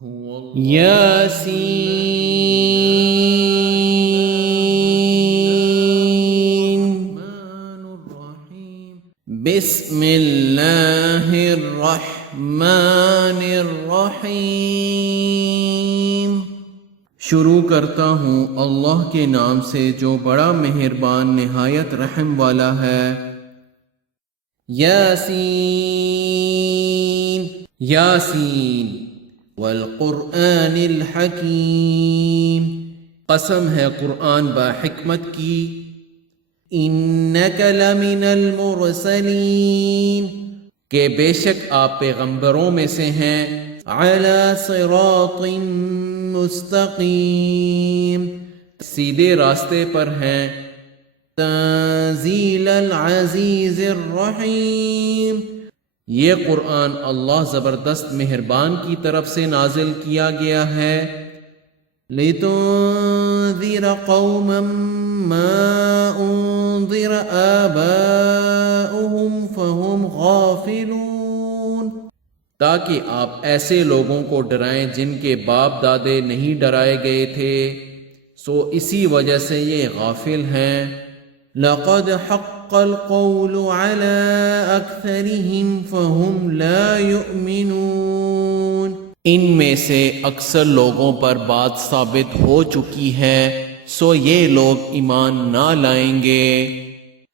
یاسین بسم اللہ الرحمن الرحیم۔ شروع کرتا ہوں اللہ کے نام سے جو بڑا مہربان نہایت رحم والا ہے۔ یاسین یاسین والقرآن الحکیم، قسم ہے قرآن با حکمت کی۔ انک لمن المرسلین، کہ بے شک آپ پیغمبروں میں سے ہیں۔ علی صراط مستقیم، سیدھے راستے پر ہیں۔ تنزیل العزیز الرحیم، یہ قرآن اللہ زبردست مہربان کی طرف سے نازل کیا گیا ہے۔ لِتُنذِرَ قَوْمًا مَّا أُنذِرَ آبَاؤُهُمْ فَهُمْ غَافِلُونَ، تاکہ آپ ایسے لوگوں کو ڈرائیں جن کے باپ دادے نہیں ڈرائے گئے تھے، سو اسی وجہ سے یہ غافل ہیں۔ لَقَدْ حَقَّ الْقَوْلُ عَلَىٰ أَكْثَرِهِمْ فَهُمْ لَا يُؤْمِنُونَ، ان میں سے اکثر لوگوں پر بات ثابت ہو چکی ہے، سو یہ لوگ ایمان نہ لائیں گے۔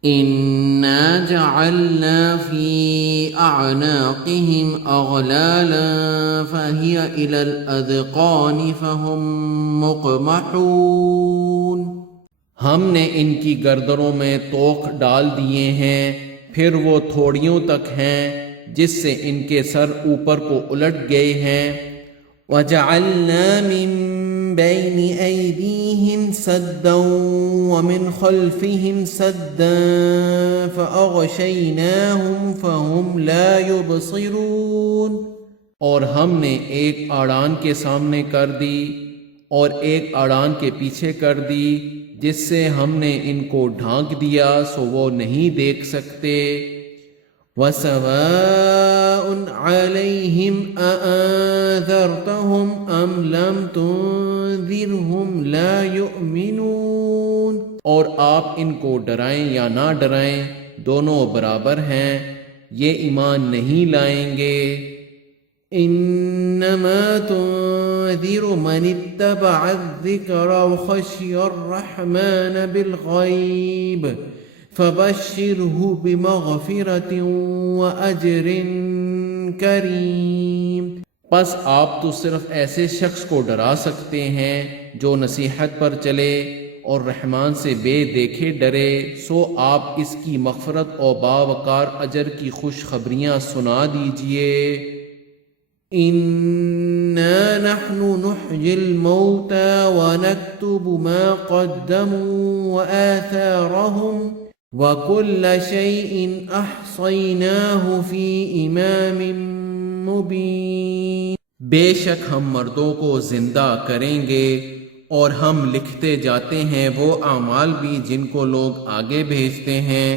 اِنَّا جَعَلْنَا فِي أَعْنَاقِهِمْ أَغْلَالًا فَهِيَ إِلَى الْأَذْقَانِ فَهُمْ مُقْمَحُونَ، ہم نے ان کی گردنوں میں طوق ڈال دیے ہیں، پھر وہ تھوڑیوں تک ہیں جس سے ان کے سر اوپر کو الٹ گئے ہیں۔ وَجَعَلْنَا مِن بَيْنِ أَيْدِيهِمْ سَدًّا وَمِنْ خَلْفِهِمْ سَدًّا فَأَغْشَيْنَاهُمْ فَهُمْ لَا يُبْصِرُونَ، اور ہم نے ایک اڑان کے سامنے کر دی اور ایک اڑان کے پیچھے کر دی، جس سے ہم نے ان کو ڈھانک دیا سو وہ نہیں دیکھ سکتے۔ وَسَوَاءٌ عَلَيْهِمْ أَأَنذَرْتَهُمْ أَمْ لَمْ تُنذِرْهُمْ لَا يُؤْمِنُونَ، اور آپ ان کو ڈرائیں یا نہ ڈرائیں دونوں برابر ہیں، یہ ایمان نہیں لائیں گے۔ انما تنذر من اتبع الذکر وخشی الرحمن بالغیب فبشرہ بمغفرۃ واجر کریم، پس آپ تو صرف ایسے شخص کو ڈرا سکتے ہیں جو نصیحت پر چلے اور رحمان سے بے دیکھے ڈرے، سو آپ اس کی مغفرت اور باوقار اجر کی خوشخبریاں سنا دیجئے۔ اِنَّا نَحْنُ نُحْيِي الْمَوْتَى وَنَكْتُبُ مَا قَدَّمُوا وَآثَارَهُمْ وَكُلَّ شَيْءٍ أَحْصَيْنَاهُ فِي إِمَامٍ مُبِينٍ، بے شک ہم مردوں کو زندہ کریں گے اور ہم لکھتے جاتے ہیں وہ اعمال بھی جن کو لوگ آگے بھیجتے ہیں،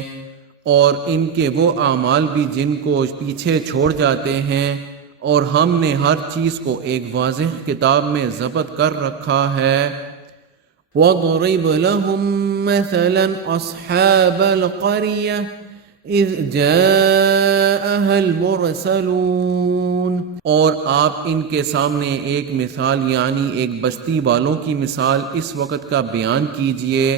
اور ان کے وہ اعمال بھی جن کو پیچھے چھوڑ جاتے ہیں، اور ہم نے ہر چیز کو ایک واضح کتاب میں ضبط کر رکھا ہے۔ وَاضْرِبْ لَهُم مَّثَلًا أَصْحَابَ الْقَرْيَةِ إِذْ جَاءَهَا الْمُرْسَلُونَ، اور آپ ان کے سامنے ایک مثال یعنی ایک بستی والوں کی مثال اس وقت کا بیان کیجئے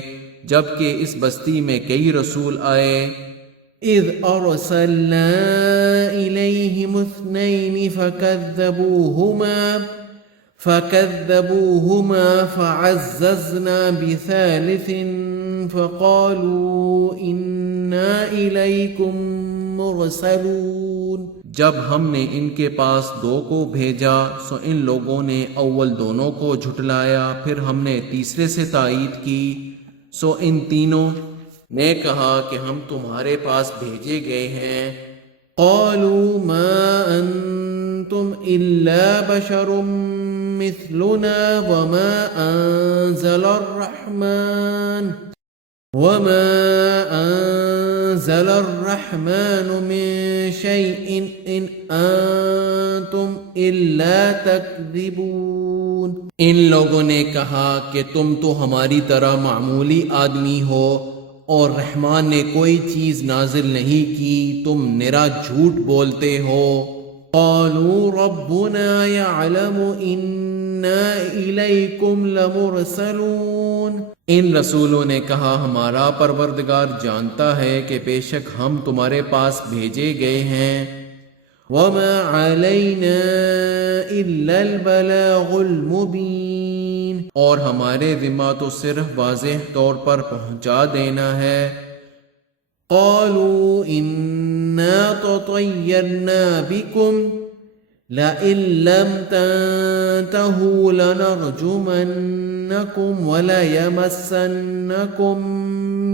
جبکہ اس بستی میں کئی رسول آئے۔ اِذْ أَرْسَلْنَا إِلَيْهِمُ اثْنَيْنِ فَكَذَّبُوهُمَا فَعَزَّزْنَا بِثَالِثٍ فَقَالُوا إِنَّا إِلَيْكُمْ مُرْسَلُونَ، جب ہم نے ان کے پاس دو کو بھیجا سو ان لوگوں نے اول دونوں کو جھٹلایا، پھر ہم نے تیسرے سے تائید کی، سو ان تینوں نے کہا کہ ہم تمہارے پاس بھیجے گئے ہیں۔ قالوا ما انتم الا بشر مثلنا وما انزل انزل الرحمن من شيء ان انتم الا تكذبون۔ ان لوگوں نے کہا کہ تم تو ہماری طرح معمولی آدمی ہو اور رحمان نے کوئی چیز نازل نہیں کی، تم نرا جھوٹ بولتے ہو۔ قالوا ربنا يعلم انا الیکم لمرسلون۔ ان رسولوں نے کہا ہمارا پروردگار جانتا ہے کہ بے شک ہم تمہارے پاس بھیجے گئے ہیں۔ وما علینا الا البلاغ المبین، اور ہمارے ذمہ تو صرف واضح طور پر پہنچا دینا ہے۔ قالوا انا تطیرنا بکم لئن لم تنتهوا لنرجمنكم وليمسنكم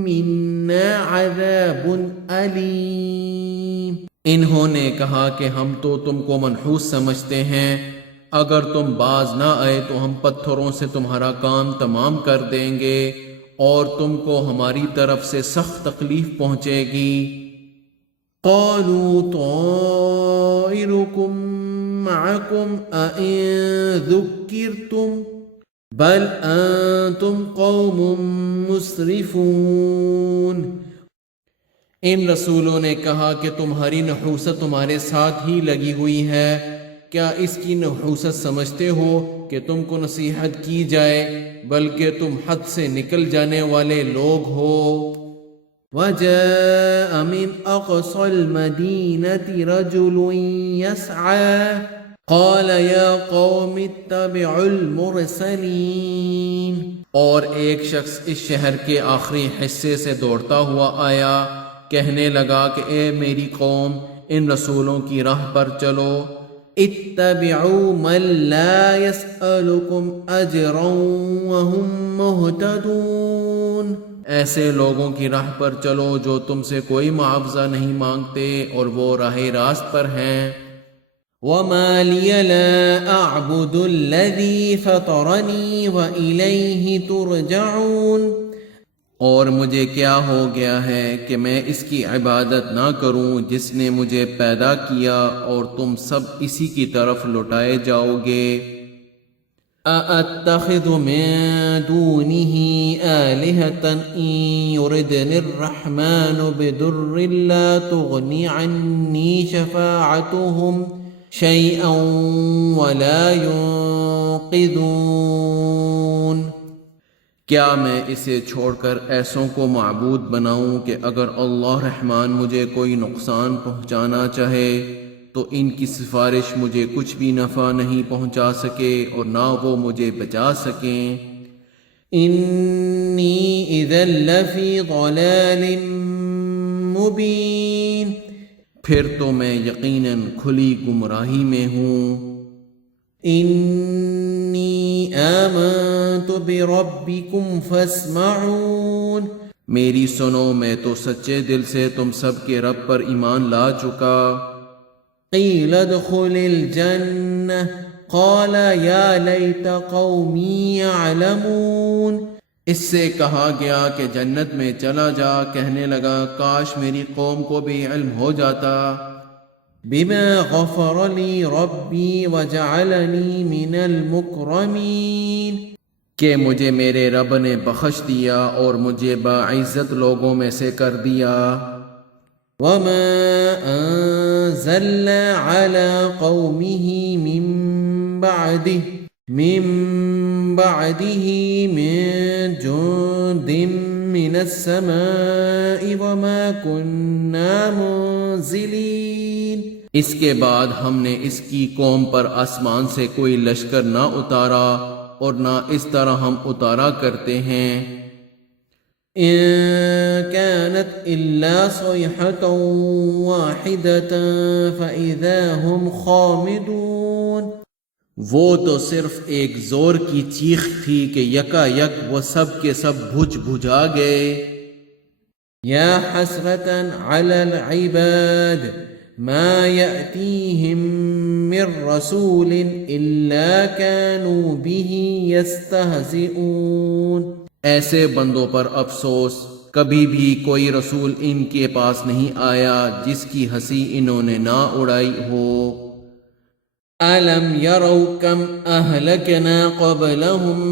منا عذاب أليم۔ انہوں نے کہا کہ ہم تو تم کو منحوس سمجھتے ہیں، اگر تم باز نہ آئے تو ہم پتھروں سے تمہارا کام تمام کر دیں گے اور تم کو ہماری طرف سے سخت تکلیف پہنچے گی۔ قالوا طائركم معكم أئن ذكرتم بل أنتم قوم مسرفون۔ ان رسولوں نے کہا کہ تمہاری نحوست تمہارے ساتھ ہی لگی ہوئی ہے، کیا اس کی نحوست سمجھتے ہو کہ تم کو نصیحت کی جائے، بلکہ تم حد سے نکل جانے والے لوگ ہو۔ وجاء من أقصى المدينة رجل يسعى قال يا قوم اتبعوا المرسلين۔ اور ایک شخص اس شہر کے آخری حصے سے دوڑتا ہوا آیا، کہنے لگا کہ اے میری قوم، ان رسولوں کی راہ پر چلو۔ اتبعوا من لا يسألكم أجرا وهم مهتدون، ایسے لوگوں کی راہ پر چلو جو تم سے کوئی معاوضہ نہیں مانگتے اور وہ راہ راست پر ہیں۔ وَمَا لِيَ لَا أَعْبُدُ الَّذِي فَطَرَنِي وَإِلَيْهِ تُرْجَعُونَ، اور مجھے کیا ہو گیا ہے کہ میں اس کی عبادت نہ کروں جس نے مجھے پیدا کیا اور تم سب اسی کی طرف لوٹائے جاؤ گے۔ أَأَتَّخِذُ مِن دُونِهِ آلِهَةً إِن يُرِدْنِ الرَّحْمَنُ بِضُرٍّ لَّا تُغْنِ عَنِّي شَفَاعَتُهُمْ شَيْئًا وَلَا يُنقِذُونَ۔ کیا میں اسے چھوڑ کر ایسوں کو معبود بناؤں کہ اگر اللہ رحمان مجھے کوئی نقصان پہنچانا چاہے تو ان کی سفارش مجھے کچھ بھی نفع نہیں پہنچا سکے اور نہ وہ مجھے بچا سکیں۔ انی اذا لفی ضلال مبین، پھر تو میں یقیناً کھلی گمراہی میں ہوں۔ انی آمنت بربکم فاسمعون، میری سنو میں تو سچے دل سے تم سب کے رب پر ایمان لا چکا۔ قیل ادخل الجنہ قال یا لیت قومی یعلمون، اس سے کہا گیا کہ جنت میں چلا جا، کہنے لگا کاش میری قوم کو بھی علم ہو جاتا۔ بما غفر لی ربی وجعلنی من المکرمین، کہ مجھے میرے رب نے بخش دیا اور مجھے باعزت لوگوں میں سے کر دیا۔ وما انزلنا على قومه من بعده من جند من السماء وما كنا منزلين، اس کے بعد ہم نے اس کی قوم پر آسمان سے کوئی لشکر نہ اتارا اور نہ اس طرح ہم اتارا کرتے ہیں۔ إن كانت إلا صيحة واحدة فإذا هم خامدون، وہ تو صرف ایک زور کی چیخ تھی کہ یکا یک وہ سب کے سب بجھ بجھا گئے۔ یا حسرة على العباد ما يأتيهم من رسول إلا كانوا به يستهزئون، ایسے بندوں پر افسوس، کبھی بھی کوئی رسول ان کے پاس نہیں آیا جس کی ہنسی انہوں نے نہ اڑائی ہو۔ أَلَمْ يَرَوْا كَمْ أَهْلَكْنَا قَبْلَهُمْ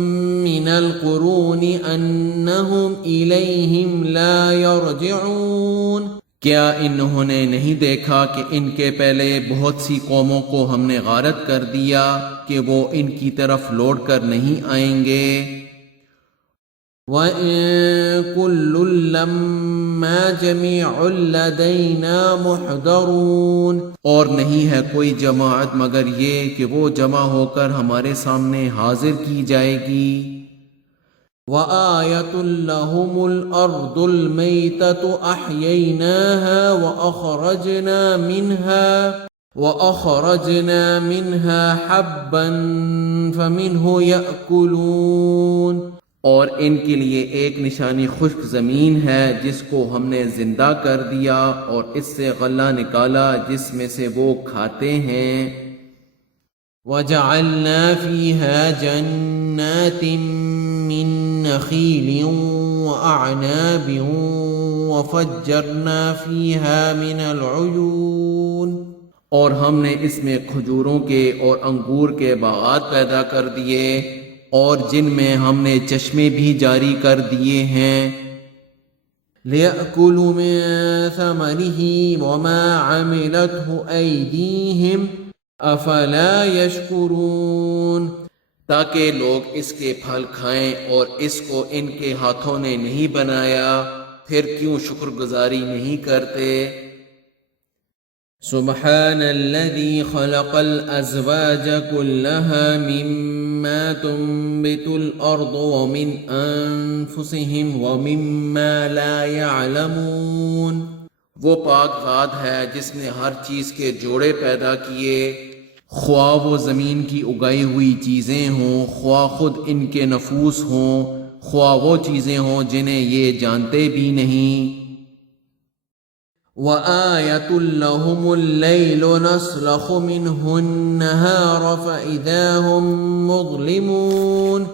مِنَ الْقُرُونِ أَنَّهُمْ إِلَيْهِمْ لَا يَرْجِعُونَ۔ کیا انہوں نے نہیں دیکھا کہ ان کے پہلے بہت سی قوموں کو ہم نے غارت کر دیا کہ وہ ان کی طرف لوٹ کر نہیں آئیں گے۔ وَإِن كُلٌّ لَّمَّا جَمِيعٌ لَّدَيْنَا مُحْضَرُونَ۔ اور نہیں ہے کوئی جماعت مگر یہ کہ وہ جمع ہو کر ہمارے سامنے حاضر کی جائے گی۔ وَآيَةٌ لَّهُمُ الْأَرْضُ الْمَيْتَةُ أَحْيَيْنَاهَا وَأَخْرَجْنَا مِنْهَا حَبًّا فَمِنْهُ يَأْكُلُونَ۔ اور ان کے لیے ایک نشانی خشک زمین ہے جس کو ہم نے زندہ کر دیا اور اس سے غلہ نکالا جس میں سے وہ کھاتے ہیں۔ وَجَعَلْنَا فِيهَا جَنَّاتٍ مِّن نَّخِيلٍ وَأَعْنَابٍ وَفَجَّرْنَا فِيهَا مِنَ الْعُيُونِ۔ اور ہم نے اس میں کھجوروں کے اور انگور کے باغات پیدا کر دیے اور جن میں ہم نے چشمے بھی جاری کر دیے ہیں۔ لِيَأْكُلُوا مِن ثَمَرِهِ وَمَا عَمِلَتْهُ أَيْدِيهِمْ أَفَلَا يَشْكُرُونَ۔ تاکہ لوگ اس کے پھل کھائیں اور اس کو ان کے ہاتھوں نے نہیں بنایا، پھر کیوں شکر گزاری نہیں کرتے۔ سبحان الذي خلق الأزواج كلها مما تنبت الأرض ومن أنفسهم ومما لا يعلمون۔ وہ پاک ذات ہے جس نے ہر چیز کے جوڑے پیدا کیے، خواہ وہ زمین کی اگائی ہوئی چیزیں ہوں، خواہ خود ان کے نفوس ہوں، خواہ وہ چیزیں ہوں جنہیں یہ جانتے بھی نہیں۔ وَآيَةٌ لَّهُمُ اللَّيْلُ نَسْلَخُ مِنْهُ النَّهَارَ فَإِذَا هُم مُّظْلِمُونَ۔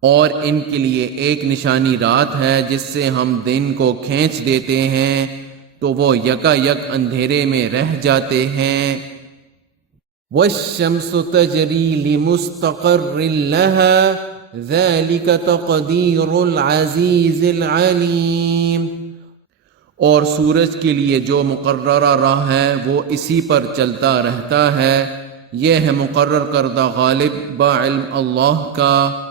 اور ان کے لیے ایک نشانی رات ہے جس سے ہم دن کو کھینچ دیتے ہیں تو وہ یکا یک اندھیرے میں رہ جاتے ہیں۔ وَالشَّمْسُ تَجْرِي لِمُسْتَقَرٍّ لَّهَا ذَلِكَ تَقْدِيرُ الْعَزِيزِ الْعَلِيمِ۔ اور سورج کے لیے جو مقررہ راہ ہے وہ اسی پر چلتا رہتا ہے، یہ ہے مقرر کردہ غالب بعلم اللہ کا۔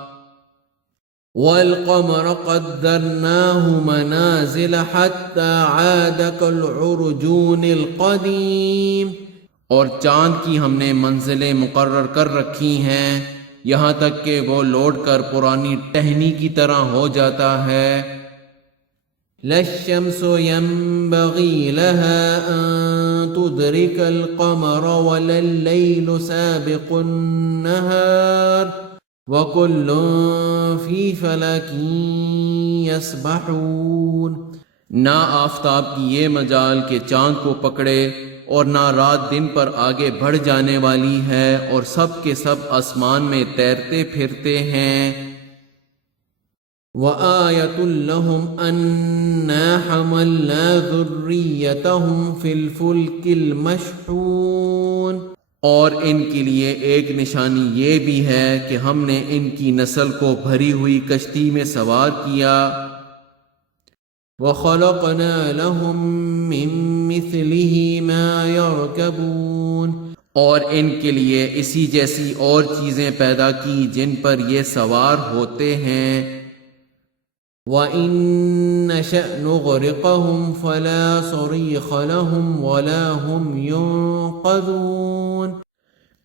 وَالْقَمَرَ قَدَّرْنَاهُ مَنَازِلَ حَتَّى عَادَ كَالْعُرْجُونِ الْقَدِيمِ۔ اور چاند کی ہم نے منزلیں مقرر کر رکھی ہیں یہاں تک کہ وہ لوٹ کر پرانی ٹہنی کی طرح ہو جاتا ہے۔ لا الشمس ينبغي لها أن تدرك القمر ولا الليل سابق النهار وكل في فلك يسبحون۔ نہ آفتاب کی یہ مجال کہ چاند کو پکڑے اور نہ رات دن پر آگے بڑھ جانے والی ہے، اور سب کے سب آسمان میں تیرتے پھرتے ہیں۔ وَآيَةٌ لَّهُمْ أَنَّا حَمَلْنَا ذُرِّيَّتَهُمْ فِي الْفُلْكِ الْمَشْحُونِ۔ اور ان کے لیے ایک نشانی یہ بھی ہے کہ ہم نے ان کی نسل کو بھری ہوئی کشتی میں سوار کیا۔ وَخَلَقْنَا لَهُم مِّن مِّثْلِهِ مَا يَرْكَبُونَ۔ اور ان کے لیے اسی جیسی اور چیزیں پیدا کی جن پر یہ سوار ہوتے ہیں۔ وَإِن نَّشَأْ نُغْرِقْهُمْ فَلَا صَرِيخَ لَهُمْ وَلَا هُمْ يُنقَذُونَ۔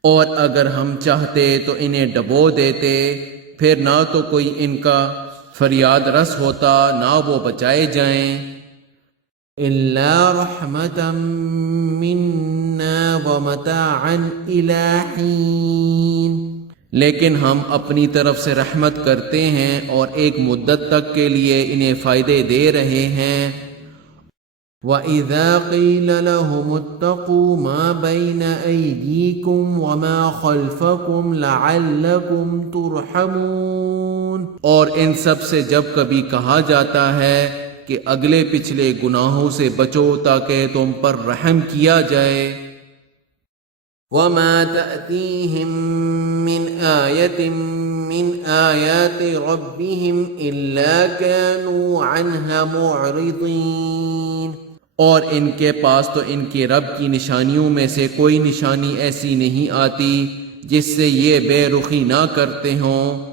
اور اگر ہم چاہتے تو انہیں ڈبو دیتے، پھر نہ تو کوئی ان کا فریاد رس ہوتا نہ وہ بچائے جائیں۔ إِلَّا رَحْمَةً مِّنَّا وَمَتَاعًا إِلَىٰ حِينٍ۔ لیکن ہم اپنی طرف سے رحمت کرتے ہیں اور ایک مدت تک کے لیے انہیں فائدے دے رہے ہیں۔ وَإِذَا قِيلَ لَهُمُ اتَّقُوا مَا بَيْنَ أَيْدِيكُمْ وَمَا خَلْفَكُمْ لَعَلَّكُمْ تُرْحَمُونَ۔ اور ان سب سے جب کبھی کہا جاتا ہے کہ اگلے پچھلے گناہوں سے بچو تاکہ تم پر رحم کیا جائے۔ وما تأتيهم من آية من آيات ربهم إلا كانوا عنها معرضين۔ اور ان کے پاس تو ان کے رب کی نشانیوں میں سے کوئی نشانی ایسی نہیں آتی جس سے یہ بے رخی نہ کرتے ہوں۔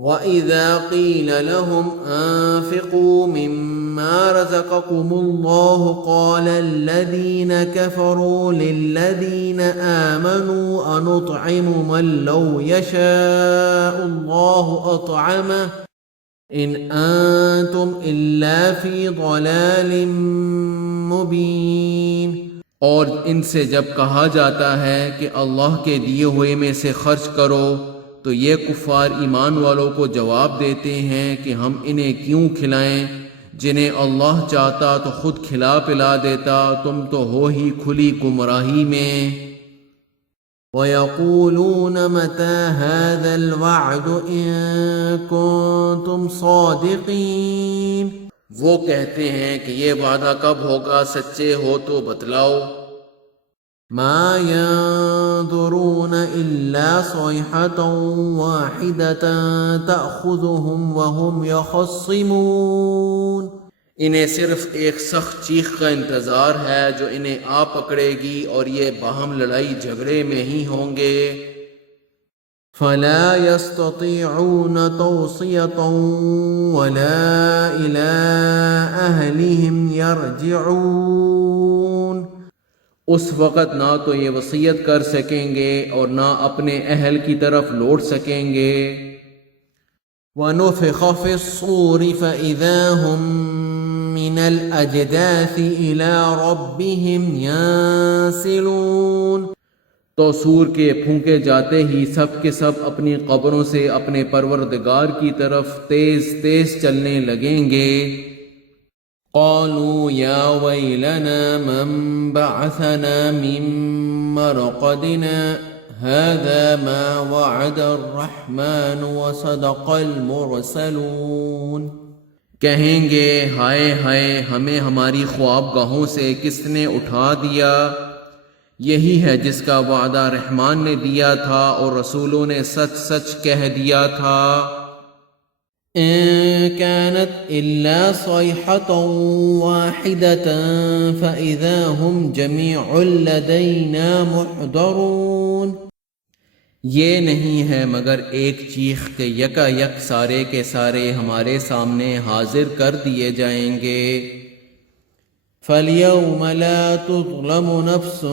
وَإِذَا قِيلَ لَهُمْ أَنفِقُوا مِمَّا رَزَقَكُمُ اللَّهُ قَالَ الَّذِينَ كَفَرُوا لِلَّذِينَ آمَنُوا أَنُطْعِمُ مَن لَّوْ يَشَاءُ اللَّهُ أَطْعَمَهُ إِنْ أَنتُمْ إِلَّا فِي ضَلَالٍ مُّبِينٍ۔ اور ان سے جب کہا جاتا ہے کہ اللہ کے دیے ہوئے میں سے خرچ کرو تو یہ کفار ایمان والوں کو جواب دیتے ہیں کہ ہم انہیں کیوں کھلائیں، جنہیں اللہ چاہتا تو خود کھلا پلا دیتا، تم تو ہو ہی کھلی گمراہی میں۔ وَيَقُولُونَ مَتَى هَذَا الْوَعْدُ إِن كُنتُمْ صَادِقِينَ۔ وہ کہتے ہیں کہ یہ وعدہ کب ہوگا، سچے ہو تو بتلاؤ۔ ما ينظرون إلا صيحة واحدة تأخذهم وهم يخصمون۔ انہیں صرف ایک سخت چیخ کا انتظار ہے جو انہیں آ پکڑے گی اور یہ باہم لڑائی جھگڑے میں ہی ہوں گے۔ فلا يستطيعون توصية ولا إلى أهلهم يرجعون۔ اس وقت نہ تو یہ وصیت کر سکیں گے اور نہ اپنے اہل کی طرف لوٹ سکیں گے۔ وَنُفِخَ فِي الصُّورِ فَإِذَا هُم مِّنَ الْأَجْدَاثِ إِلَىٰ رَبِّهِمْ يَنسِلُونَ۔ تو سور کے پھونکے جاتے ہی سب کے سب اپنی قبروں سے اپنے پروردگار کی طرف تیز تیز چلنے لگیں گے۔ قالوا يا ويلنا من بعثنا من مرقدنا هذا ما وعد الرحمن وصدق المرسلون۔ کہیں گے ہائے ہائے ہمیں ہماری خوابگاہوں سے کس نے اٹھا دیا، یہی ہے جس کا وعدہ رحمان نے دیا تھا اور رسولوں نے سچ سچ کہہ دیا تھا۔ إن كانت إلا صيحة واحدة فإذا هم جميع لدينا محضرون۔ یہ نہیں ہے مگر ایک چیخ کے یکا یک سارے کے سارے ہمارے سامنے حاضر کر دیے جائیں گے۔ فَالْيَوْمَ لَا تُظْلَمُ نَفْسٌ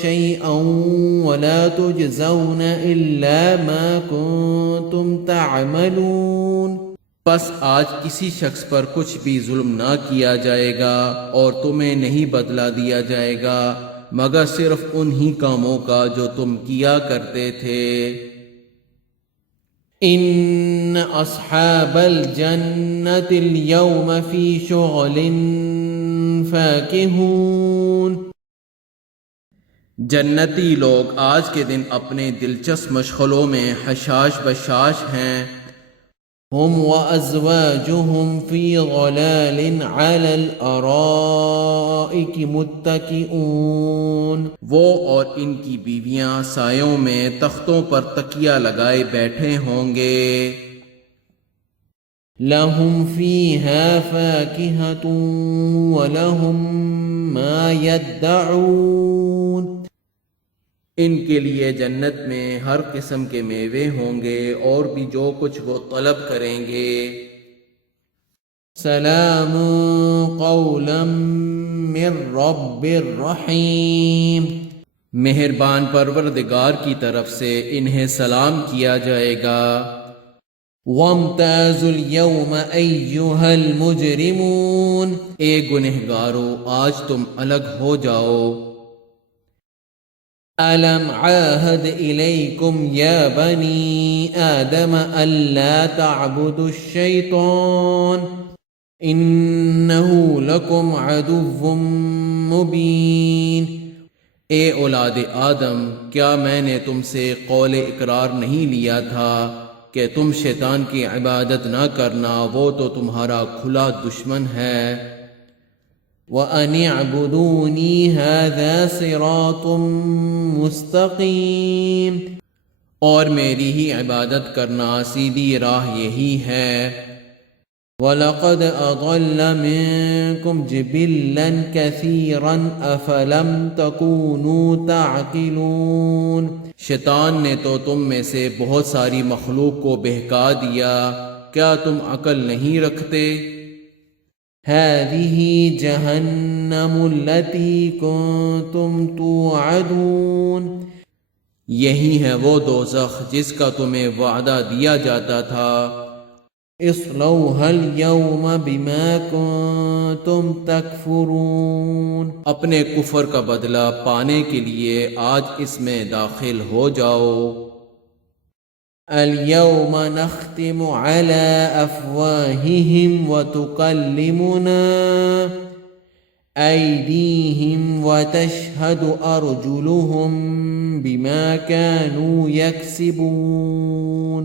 شَيْئًا وَلَا تُجْزَوْنَ إِلَّا مَا كُنتُمْ تَعْمَلُونَ۔ پس آج کسی شخص پر کچھ بھی ظلم نہ کیا جائے گا اور تمہیں نہیں بدلہ دیا جائے گا مگر صرف انہی کاموں کا جو تم کیا کرتے تھے۔ إِنَّ أَصْحَابَ الْجَنَّةِ الْيَوْمَ فِي شُغْلٍ فَاكِهُونَ۔ جنتی لوگ آج کے دن اپنے دلچسپ مشغلوں میں حشاش بشاش ہیں۔ هم وأزواجهم في ظلال على الأرائك متكئون۔ وہ اور ان کی بیویاں سایوں میں تختوں پر تکیہ لگائے بیٹھے ہوں گے۔ لهم فيها فاكهة ولهم ما يدعون۔ ان کے لیے جنت میں ہر قسم کے میوے ہوں گے اور بھی جو کچھ وہ طلب کریں گے۔ سلام قولا من رب الرحیم۔ مہربان پروردگار کی طرف سے انہیں سلام کیا جائے گا۔ وامتازوا اليوم ایھا المجرمون۔ اے گنہگارو آج تم الگ ہو جاؤ۔ أَلَمْ عَاهَدْ إِلَيْكُمْ يَا بَنِي آدَمَ أَلَّا تَعْبُدُوا الشَّيْطَانَ إِنَّهُ لَكُمْ عَدُوٌّ مُّبِينٌ۔ اے اولاد آدم کیا میں نے تم سے قول اقرار نہیں لیا تھا کہ تم شیطان کی عبادت نہ کرنا، وہ تو تمہارا کھلا دشمن ہے۔ وَأَنِ اعْبُدُونِي هَذَا صِرَاطٌ مُسْتَقِيمٌ، اور میری ہی عبادت کرنا سیدھی راہ یہی ہے۔ وَلَقَدْ أَضَلَّ مِنكُمْ جِبِلًّا كَثِيرًا أَفَلَمْ تَكُونُوا تَعْقِلُونَ، شیطان نے تو تم میں سے بہت ساری مخلوق کو بہکا دیا، کیا تم عقل نہیں رکھتے؟ هَذِهِ جَهَنَّمُ الَّتِي كُنتُمْ تُوعَدُونَ، یہی ہے وہ دوزخ جس کا تمہیں وعدہ دیا جاتا تھا۔ اصلوها اليوم بما كنتم تكفرون، اپنے کفر کا بدلہ پانے کے لیے آج اس میں داخل ہو جاؤ۔ اليوم نختم على أفواههم وتكلمنا أيديهم وتشهد أرجلهم بما كانوا يكسبون،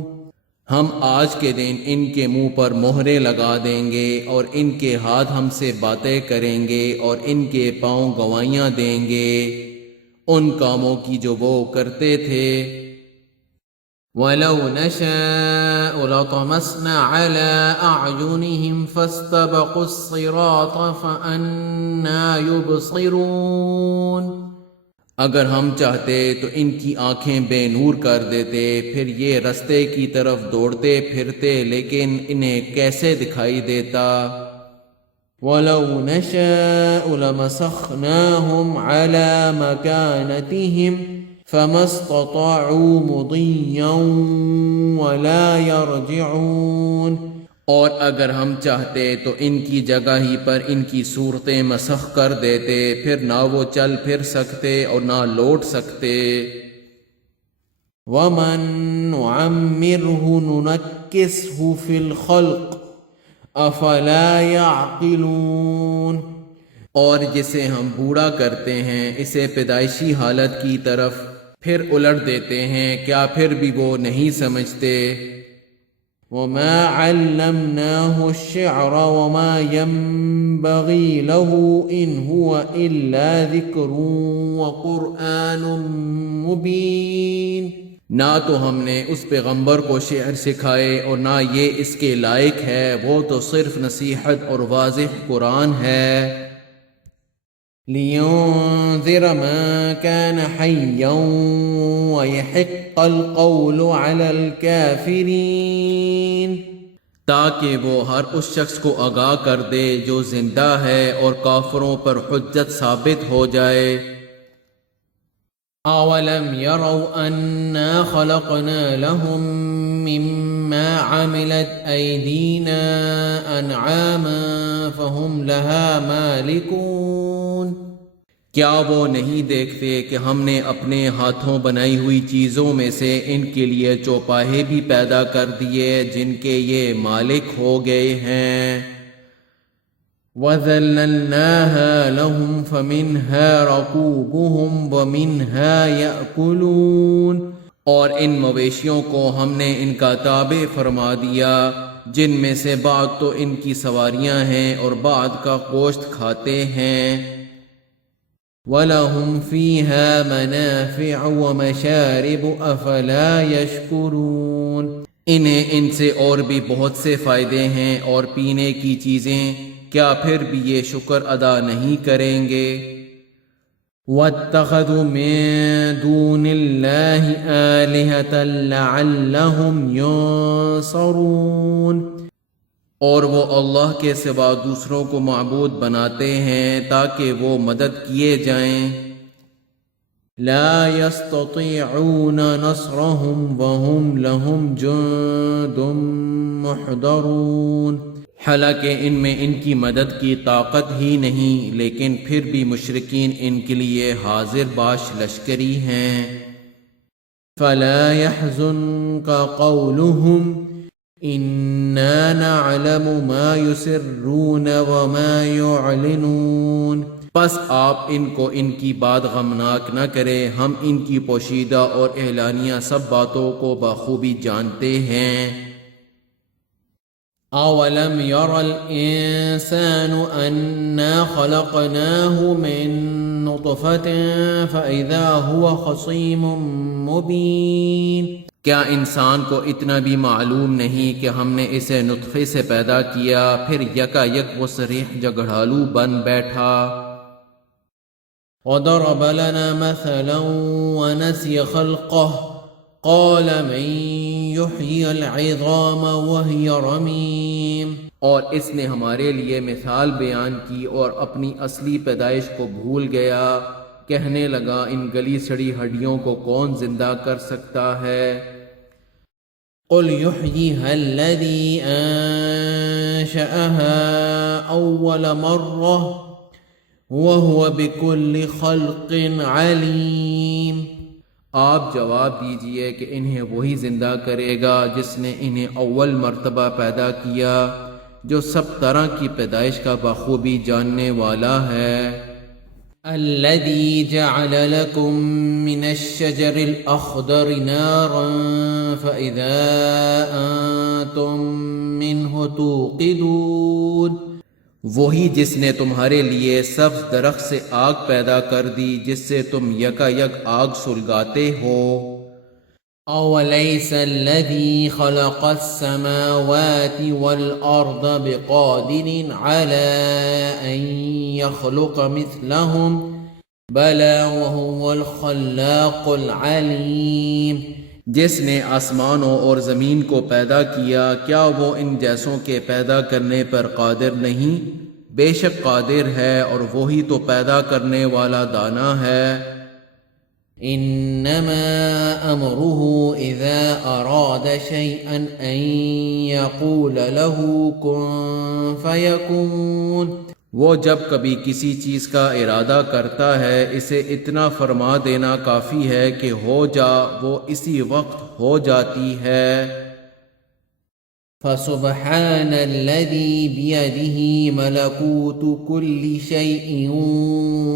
ہم آج کے دن ان کے منہ پر مہرے لگا دیں گے اور ان کے ہاتھ ہم سے باتیں کریں گے اور ان کے پاؤں گواہیاں دیں گے ان کاموں کی جو وہ کرتے تھے۔ وَلَوْ نَشَاءُ لَطَمَسْنَا عَلَىٰ أَعْيُنِهِمْ فَاسْتَبَقُوا الصِّرَاطَ فَأَنَّىٰ يُبْصِرُونَ، اگر ہم چاہتے تو ان کی آنکھیں بے نور کر دیتے، پھر یہ رستے کی طرف دوڑتے پھرتے، لیکن انہیں کیسے دکھائی دیتا۔ وَلَوْ نَشَاءُ لَمَسَخْنَاهُمْ عَلَىٰ مَكَانَتِهِمْ فَمَا اسْتَطَاعُوا مُضِيًّا وَلَا يَرْجِعُونَ، اور اگر ہم چاہتے تو ان کی جگہ ہی پر ان کی صورتیں مسخ کر دیتے، پھر نہ وہ چل پھر سکتے اور نہ لوٹ سکتے۔ وَمَن نُعَمِّرْهُ نُنَكِّسْهُ فِي الْخَلْقِ أَفَلَا يَعْقِلُونَ، اور جسے ہم بوڑھا کرتے ہیں اسے پیدائشی حالت کی طرف پھر الٹ دیتے ہیں، کیا پھر بھی وہ نہیں سمجھتے؟ وَمَا عَلَّمْنَاهُ الشِّعْرَ وَمَا يَنبَغِي لَهُ إِنْ هُوَ إِلَّا ذِكْرٌ وَقُرْآنٌ مُبِينٌ، نہ تو ہم نے اس پیغمبر کو شعر سکھائے اور نہ یہ اس کے لائق ہے، وہ تو صرف نصیحت اور واضح قرآن ہے۔ لِيُنذِرَ مَن كَانَ حَيًّا وَيَحِقَّ الْقَوْلُ عَلَى الْكَافِرِينَ، تاکہ وہ ہر اس شخص کو آگاہ کر دے جو زندہ ہے اور کافروں پر حجت ثابت ہو جائے۔ أَوَلَمْ يَرَوْا أَنَّا خَلَقْنَا لَهُم مِّمَّا عَمِلَتْ أَيْدِينَا أَنْعَامًا فَهُمْ لَهَا مَالِكُونَ، کیا وہ نہیں دیکھتے کہ ہم نے اپنے ہاتھوں بنائی ہوئی چیزوں میں سے ان کے لیے چوپاہے بھی پیدا کر دیے جن کے یہ مالک ہو گئے ہیں۔ وَذَلَّلْنَاهَا لَهُمْ فَمِنْهَا رَكُوبُهُمْ وَمِنْهَا يَأْكُلُونَ، اور ان مویشیوں کو ہم نے ان کا تابع فرما دیا، جن میں سے بعض تو ان کی سواریاں ہیں اور بعض کا گوشت کھاتے ہیں۔ وَلَهُمْ فِيهَا مَنَافِعُ وَمَشَارِبُ أَفَلَا يَشْكُرُونَ، انہیں ان سے اور بھی بہت سے فائدے ہیں اور پینے کی چیزیں، کیا پھر بھی یہ شکر ادا نہیں کریں گے؟ وَاتَّخَذُوا مِن دُونِ اللَّهِ آلِهَةً لَعَلَّهُمْ يُنصَرُونَ، اور وہ اللہ کے سوا دوسروں کو معبود بناتے ہیں تاکہ وہ مدد کیے جائیں۔ لا يستطيعون نصرهم وهم لهم جند محضرون، حالانکہ ان میں ان کی مدد کی طاقت ہی نہیں، لیکن پھر بھی مشرکین ان کے لیے حاضر باش لشکری ہیں۔ فلا يحزنك قولهم إنا نعلم ما يسرون وما يعلنون، پس آپ ان کو ان کی بات غمناک نہ کریں، ہم ان کی پوشیدہ اور اعلانیہ سب باتوں کو بخوبی جانتے ہیں۔ أولم ير الإنسان أنا خلقناه من نطفة فإذا هو خصيم مبين؟ کیا انسان کو اتنا بھی معلوم نہیں کہ ہم نے اسے نطفے سے پیدا کیا، پھر یکا یک وہ صریح جھگڑالو بن بیٹھا۔ وضرب لنا مثلا ونسي خلقه قال من يحيي العظام وهي رميم۔ اور اس نے ہمارے لیے مثال بیان کی اور اپنی اصلی پیدائش کو بھول گیا، کہنے لگا ان گلی سڑی ہڈیوں کو کون زندہ کر سکتا ہے؟ قل يحييها الذي أنشأها أول مرة وهو بكل خلق عليم۔ آپ جواب دیجئے کہ انہیں وہی زندہ کرے گا جس نے انہیں اول مرتبہ پیدا کیا، جو سب طرح کی پیدائش کا بخوبی جاننے والا ہے۔ الذي جعل لكم من الشجر الأخضر نارا فإذا أنتم منه توقدون۔ وہی جس نے تمہارے لیے سبز درخت سے آگ پیدا کر دی جس سے تم یکا یک آگ سلگاتے ہو۔ أوليس الذي خلق السماوات والأرض بقادر على أن يخلق مثلهم بلى وهو الخلاق العليم۔ جس نے آسمانوں اور زمین کو پیدا کیا، کیا وہ ان جیسوں کے پیدا کرنے پر قادر نہیں؟ بے شک قادر ہے، اور وہی تو پیدا کرنے والا دانا ہے۔ انما امره اذا اراد شيئا ان يقول له كن فيكون۔ وہ جب کبھی کسی چیز کا ارادہ کرتا ہے، اسے اتنا فرما دینا کافی ہے کہ ہو جا، وہ اسی وقت ہو جاتی ہے۔ فسبحان الذي بيده ملكوت كل شيء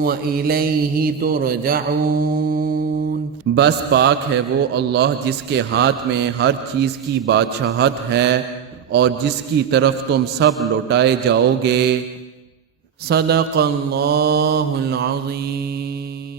وإليه ترجعون۔ بس پاک ہے وہ اللہ جس کے ہاتھ میں ہر چیز کی بادشاہت ہے اور جس کی طرف تم سب لوٹائے جاؤ گے۔ صدق اللہ العظیم۔